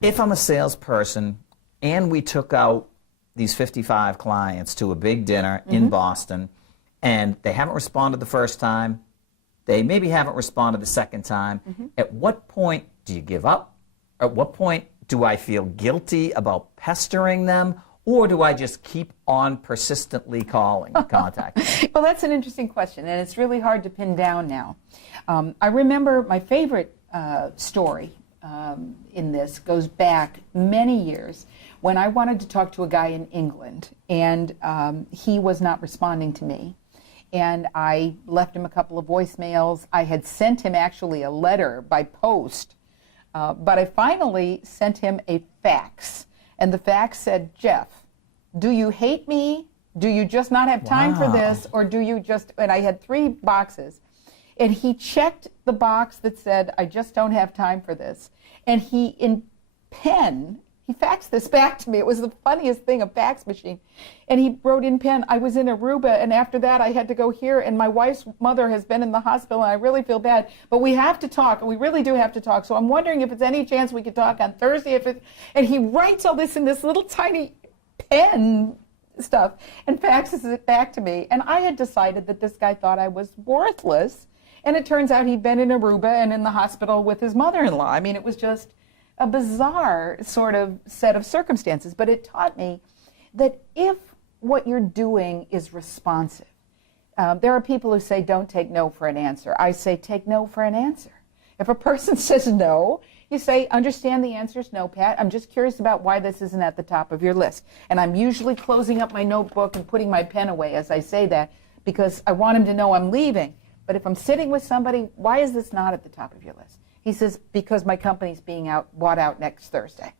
If I'm a salesperson and we took out these 55 clients to a big dinner in Boston, and they haven't responded the first time, they maybe haven't responded the second time, at what point do you give up? At what point do I feel guilty about pestering them? Or do I just keep on persistently calling and contacting? Well, that's an interesting question, and it's really hard to pin down now. I remember my favorite story in this goes back many years when I wanted to talk to a guy in England, and he was not responding to me. And I left him a couple of voicemails. I had sent him actually a letter by post, but I finally sent him a fax. And the fax said, Jeff, do you hate me? Do you just not have time for this? Or do you just, and I had 3 boxes. And he checked the box that said, I just don't have time for this. And he, in pen, he faxed this back to me. It was the funniest thing, a fax machine. And he wrote in pen, I was in Aruba, and after that I had to go here, and my wife's mother has been in the hospital, and I really feel bad. But we have to talk, and we really do have to talk. So I'm wondering if it's any chance we could talk on Thursday. And he writes all this in this little tiny pen stuff and faxes it back to me. And I had decided that this guy thought I was worthless. And it turns out he'd been in Aruba and in the hospital with his mother-in-law. I mean, it was just a bizarre sort of set of circumstances. But it taught me that if what you're doing is responsive, there are people who say, don't take no for an answer. I say, take no for an answer. If a person says no, you say, understand the answer is no, Pat. I'm just curious about why this isn't at the top of your list. And I'm usually closing up my notebook and putting my pen away as I say that because I want him to know I'm leaving. But if I'm sitting with somebody, why is this not at the top of your list? He says, because my company's being bought out next Thursday.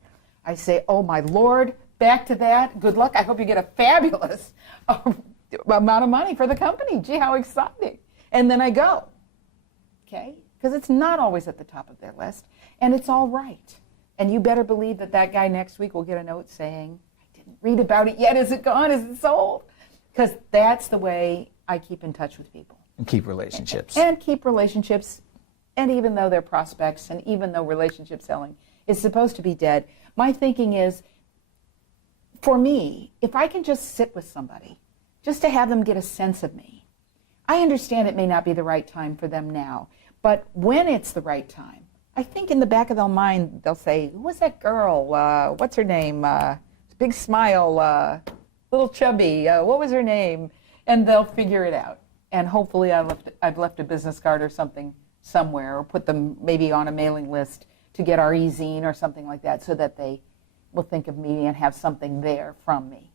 I say, oh, my Lord, back to that. Good luck. I hope you get a fabulous amount of money for the company. Gee, how exciting. And then I go. Okay? Because it's not always at the top of their list. And it's all right. And you better believe that that guy next week will get a note saying, I didn't read about it yet. Is it gone? Is it sold? Because that's the way I keep in touch with people. And keep relationships. And keep relationships. And even though they're prospects and even though relationship selling is supposed to be dead, my thinking is, for me, if I can just sit with somebody, just to have them get a sense of me, I understand it may not be the right time for them now, but when it's the right time, I think in the back of their mind, they'll say, who was that girl? What's her name? Big smile, little chubby. What was her name? And they'll figure it out. And hopefully I've left a business card or something somewhere, or put them maybe on a mailing list to get our e-zine or something like that, so that they will think of me and have something there from me.